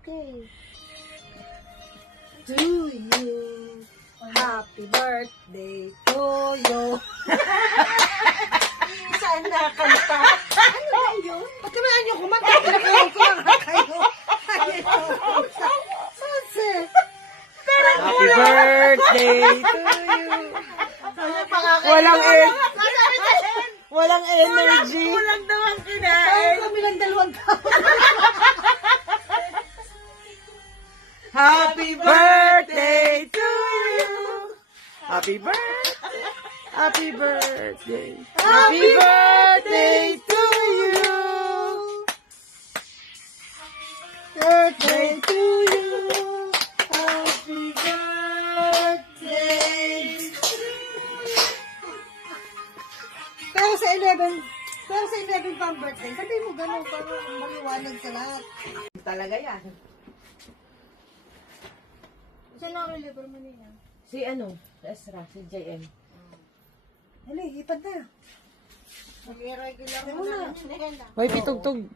Okay. To you. Happy birthday to you. Saan nakanta? Ano ba yun? Ba't naman nyo kumanta? Pinakayaw ko lang kayo. Sunset. Happy birthday to you. Walang energy. Kulang daw ang kinain. Kami lang 2 taon. Happy birthday to you. Happy birthday. Happy birthday. Happy birthday to you. Birthday to you. Happy birthday. Pero sa 11 pa ang birthday, sabihin mo gano'n para maliwanag sa lahat. Talaga yan. Saan ang libre mo niya? Si Ezra, si JM. Hali, ipad na. Mag-irregular mo na. Hoy, pitugtog.